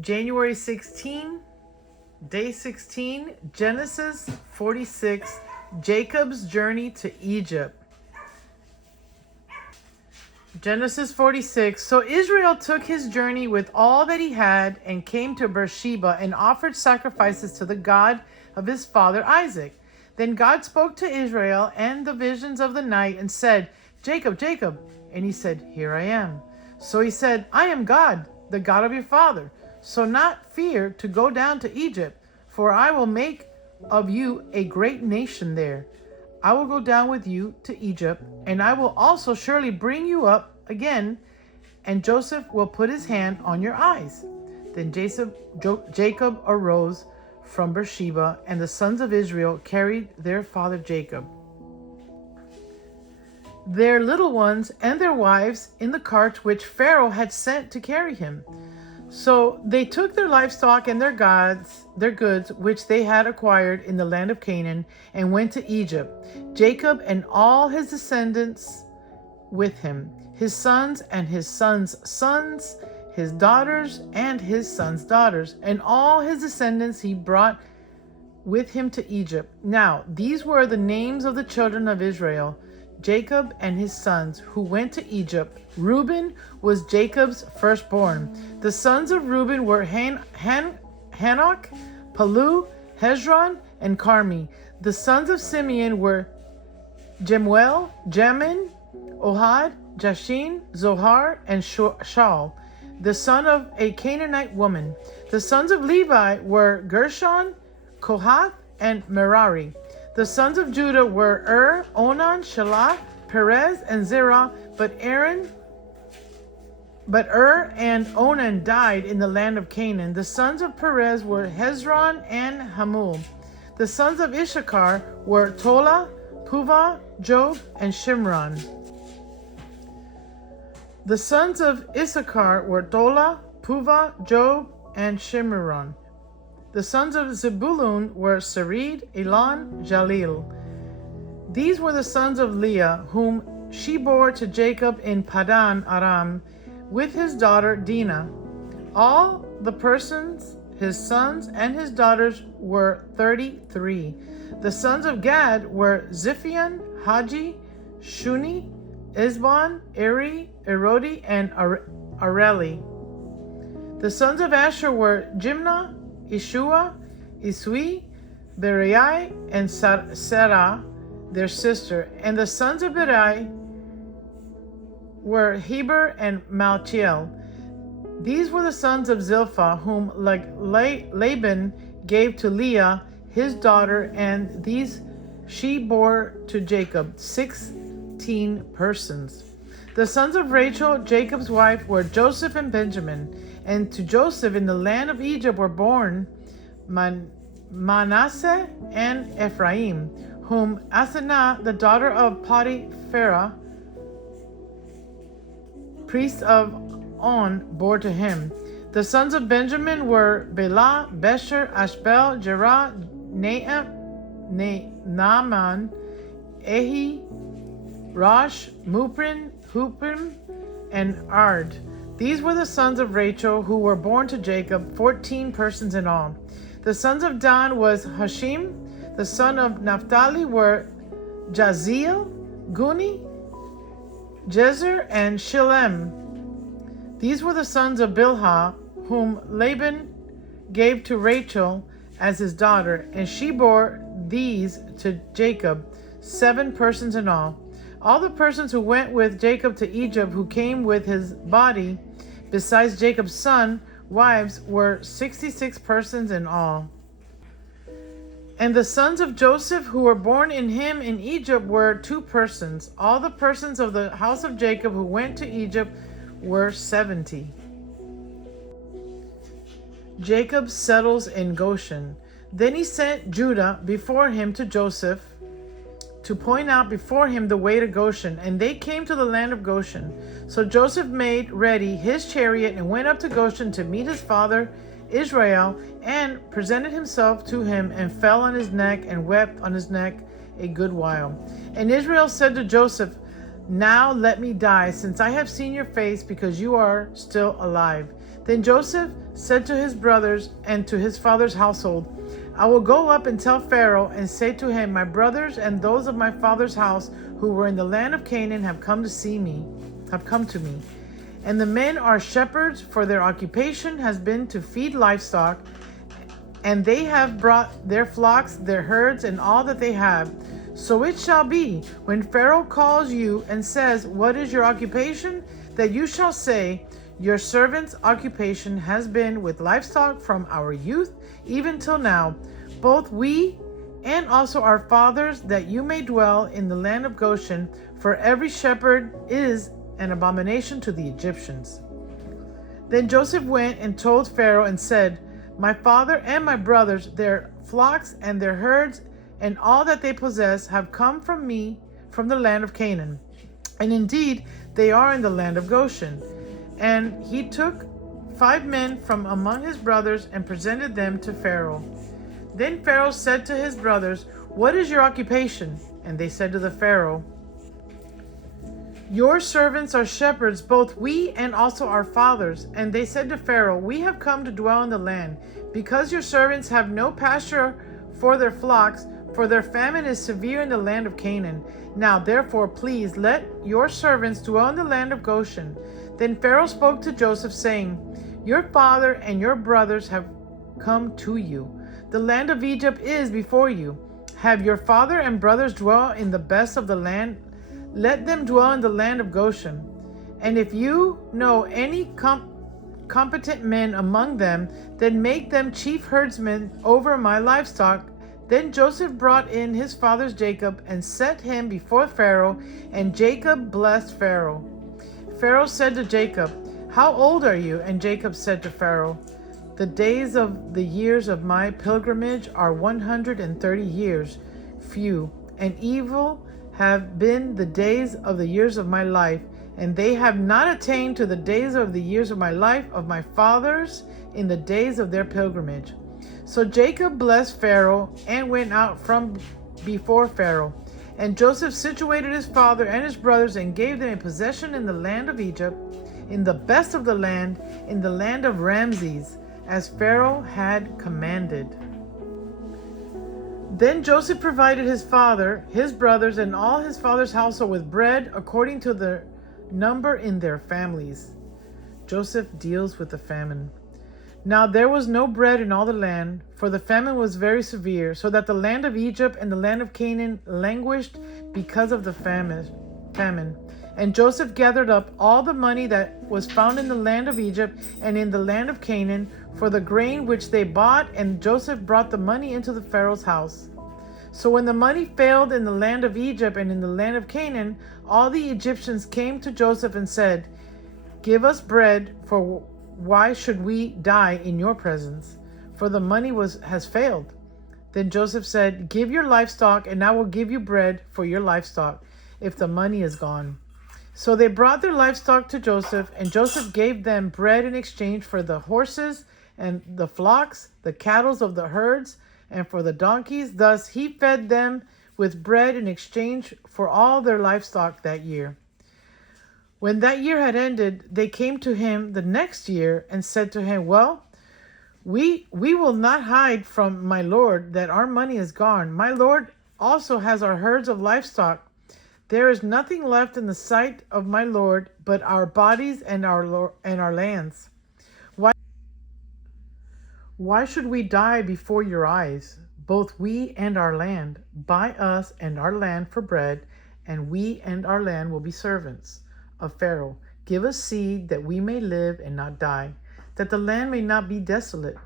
January 16, day 16, Genesis 46, Jacob's journey to Egypt. Genesis 46. So Israel took his journey with all that he had and came to Beersheba and offered sacrifices to the God of his father Isaac. Then God spoke to Israel and the visions of the night and said, Jacob, Jacob. And he said, Here I am. So he said, I am God, the God of your father. So not fear to go down to Egypt, for I will make of you a great nation there. I will go down with you to Egypt, and I will also surely bring you up again, and Joseph will put his hand on your eyes. Then Jacob arose from Beersheba, and the sons of Israel carried their father Jacob, their little ones and their wives, in the cart which Pharaoh had sent to carry him. So they took their livestock and their goods, which they had acquired in the land of Canaan, and went to Egypt. Jacob and all his descendants with him, his sons and his sons' sons, his daughters and his sons' daughters, and all his descendants he brought with him to Egypt. Now, these were the names of the children of Israel, Jacob and his sons, who went to Egypt. Reuben was Jacob's firstborn. The sons of Reuben were Hanok, Palu, Hezron, and Carmi. The sons of Simeon were Jemuel, Jamin, Ohad, Jashin, Zohar, and Shaul, the son of a Canaanite woman. The sons of Levi were Gershon, Kohath, and Merari. The sons of Judah were Onan, Shelah, Perez, and Zerah, but and Onan died in the land of Canaan. The sons of Perez were Hezron and Hamul. The sons of Issachar were Tola, Puvah, Job, and Shimron. The sons of Issachar were Tola, Puvah, Job, and Shimron. The sons of Zebulun were Sered, Elon, Jalil. These were the sons of Leah, whom she bore to Jacob in Padan Aram, with his daughter Dinah. All the persons, his sons and his daughters, were 33. The sons of Gad were Ziphion, Haji, Shuni, Isban, Eri, Erodi, and Areli. The sons of Asher were Jimnah, Ishua, Isui, Beriai, and Sarah, their sister. And the sons of Beriai were Heber and Malchiel. These were the sons of Zilpah, whom Laban gave to Leah, his daughter, and these she bore to Jacob, 16 persons. The sons of Rachel, Jacob's wife, were Joseph and Benjamin. And to Joseph in the land of Egypt were born Manasseh and Ephraim, whom Asenath, the daughter of Potipharah, priest of On, bore to him. The sons of Benjamin were Bela, Besher, Ashbel, Jerah, Naaman, Ehi, Rosh, Muprin, Hupim, and Ard. These were the sons of Rachel, who were born to Jacob, 14 persons in all. The sons of Dan was Hashim. The son of Naphtali were Jaziel, Guni, Jezer, and Shillem. These were the sons of Bilhah, whom Laban gave to Rachel as his daughter, and she bore these to Jacob, 7 persons in all. All the persons who went with Jacob to Egypt, who came with his body, besides Jacob's son, wives, were 66 persons in all. And the sons of Joseph, who were born in him in Egypt, were 2 persons. All the persons of the house of Jacob who went to Egypt were 70. Jacob settles in Goshen. Then he sent Judah before him to Joseph, to point out before him the way to Goshen, and they came to the land of Goshen. So Joseph made ready his chariot and went up to Goshen to meet his father Israel, and presented himself to him, and fell on his neck and wept on his neck a good while. And Israel said to Joseph, Now let me die, since I have seen your face, because you are still alive. Then Joseph said to his brothers and to his father's household, I will go up and tell Pharaoh and say to him, my brothers and those of my father's house who were in the land of Canaan have come to me. And the men are shepherds, for their occupation has been to feed livestock, and they have brought their flocks, their herds, and all that they have. So it shall be, when Pharaoh calls you and says, what is your occupation? That you shall say, your servant's occupation has been with livestock from our youth even till now, both we and also our fathers, that you may dwell in the land of Goshen, for every shepherd is an abomination to the Egyptians. Then Joseph went and told Pharaoh and said, my father and my brothers, their flocks and their herds, and all that they possess have come from me from the land of Canaan. And indeed, they are in the land of Goshen. And he took 5 men from among his brothers and presented them to Pharaoh. Then Pharaoh said to his brothers, what is your occupation? And they said to the Pharaoh, your servants are shepherds, both we and also our fathers. And they said to Pharaoh, we have come to dwell in the land, because your servants have no pasture for their flocks, for their famine is severe in the land of Canaan. Now therefore, please let your servants dwell in the land of Goshen. Then Pharaoh spoke to Joseph, saying, your father and your brothers have come to you. The land of Egypt is before you. Have your father and brothers dwell in the best of the land? Let them dwell in the land of Goshen. And if you know any competent men among them, then make them chief herdsmen over my livestock. Then Joseph brought in his father's Jacob and set him before Pharaoh, and Jacob blessed Pharaoh. Pharaoh said to Jacob, how old are you? And Jacob said to Pharaoh, the days of the years of my pilgrimage are 130 years, few, and evil have been the days of the years of my life, and they have not attained to the days of the years of my life of my fathers in the days of their pilgrimage. So Jacob blessed Pharaoh and went out from before Pharaoh. And Joseph situated his father and his brothers and gave them a possession in the land of Egypt, in the best of the land, in the land of Ramses, as Pharaoh had commanded. Then Joseph provided his father, his brothers, and all his father's household with bread according to their number in their families. Joseph deals with the famine. Now there was no bread in all the land, for the famine was very severe, so that the land of Egypt and the land of Canaan languished because of the famine. And Joseph gathered up all the money that was found in the land of Egypt and in the land of Canaan for the grain which they bought, and Joseph brought the money into the Pharaoh's house. So when the money failed in the land of Egypt and in the land of Canaan, all the Egyptians came to Joseph and said, give us bread, for why should we die in your presence? For the money has failed. Then Joseph said, give your livestock, and I will give you bread for your livestock, if the money is gone. So they brought their livestock to Joseph, and Joseph gave them bread in exchange for the horses and the flocks, the cattle of the herds, and for the donkeys. Thus he fed them with bread in exchange for all their livestock that year. When that year had ended, they came to him the next year and said to him, well, we will not hide from my lord that our money is gone. My lord also has our herds of livestock. There is nothing left in the sight of my lord but our bodies and our lands. Why should we die before your eyes, both we and our land? Buy us and our land for bread, and we and our land will be servants of Pharaoh. Give us seed that we may live and not die, that the land may not be desolate.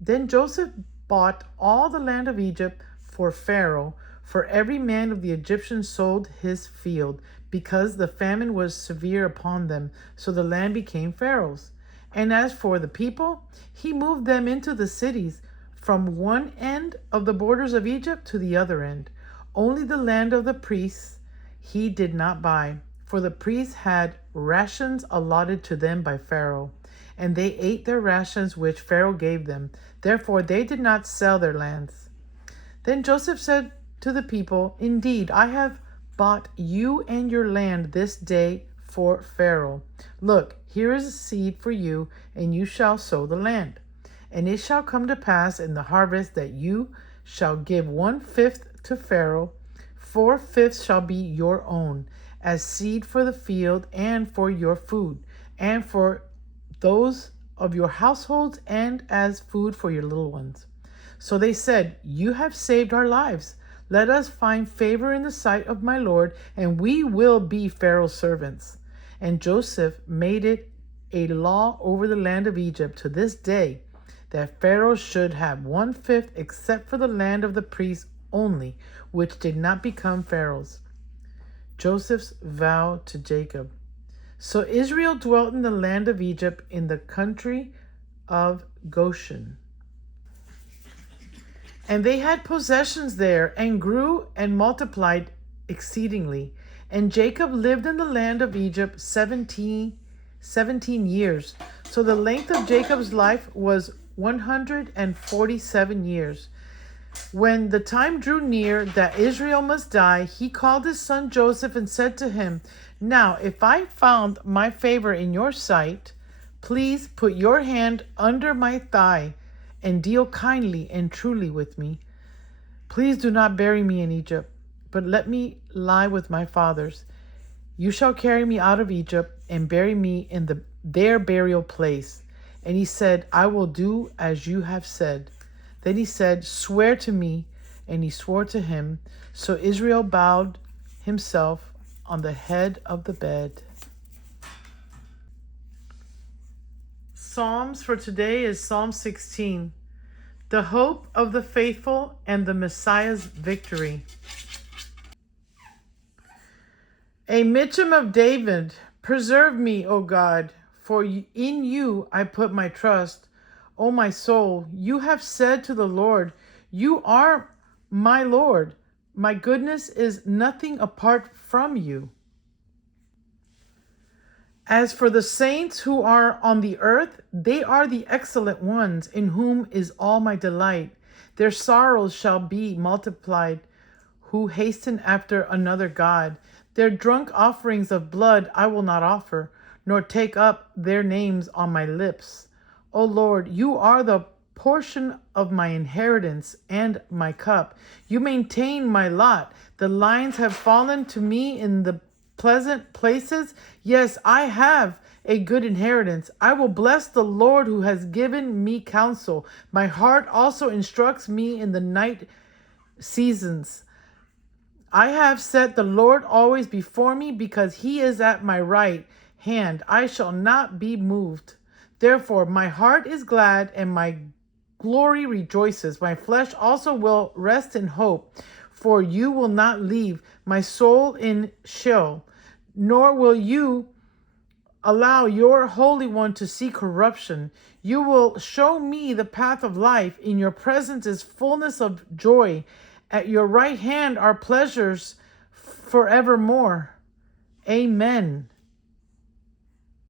Then Joseph bought all the land of Egypt for Pharaoh, for every man of the Egyptians sold his field, because the famine was severe upon them, so the land became Pharaoh's. And as for the people, he moved them into the cities, from one end of the borders of Egypt to the other end. Only the land of the priests he did not buy, for the priests had rations allotted to them by Pharaoh, and they ate their rations which Pharaoh gave them. Therefore they did not sell their lands. Then Joseph said to the people, indeed, I have bought you and your land this day for Pharaoh, "Look, here is a seed for you, and you shall sow the land. And it shall come to pass in the harvest that you shall give 1/5 to Pharaoh, 4/5 shall be your own, as seed for the field and for your food, and for those of your households, and as food for your little ones." So they said, "You have saved our lives. Let us find favor in the sight of my Lord, and we will be Pharaoh's servants." And Joseph made it a law over the land of Egypt to this day that Pharaoh should have 1/5 except for the land of the priests only, which did not become Pharaoh's. Joseph's vow to Jacob. So Israel dwelt in the land of Egypt in the country of Goshen. And they had possessions there, and grew and multiplied exceedingly. And Jacob lived in the land of Egypt 17 years. So the length of Jacob's life was 147 years. When the time drew near that Israel must die, he called his son Joseph and said to him, "Now, if I found my favor in your sight, please put your hand under my thigh and deal kindly and truly with me. Please do not bury me in Egypt, but let me lie with my fathers. You shall carry me out of Egypt and bury me in their burial place." And he said, "I will do as you have said." Then he said, "Swear to me." And he swore to him. So Israel bowed himself on the head of the bed. Psalms for today is Psalm 16. The hope of the faithful and the Messiah's victory. A Mitcham of David. Preserve me, O God, for in you I put my trust. O my soul, you have said to the Lord, "You are my Lord. My goodness is nothing apart from you." As for the saints who are on the earth, they are the excellent ones, in whom is all my delight. Their sorrows shall be multiplied, who hasten after another God. Their drunk offerings of blood I will not offer, nor take up their names on my lips. O Lord, you are the portion of my inheritance and my cup. You maintain my lot. The lines have fallen to me in the pleasant places. Yes, I have a good inheritance. I will bless the Lord who has given me counsel. My heart also instructs me in the night seasons. I have set the Lord always before me, because he is at my right hand. I shall not be moved. Therefore, my heart is glad and my glory rejoices. My flesh also will rest in hope, for you will not leave my soul in Sheol, nor will you allow your Holy One to see corruption. You will show me the path of life. In your presence is fullness of joy. At your right hand are pleasures forevermore. Amen.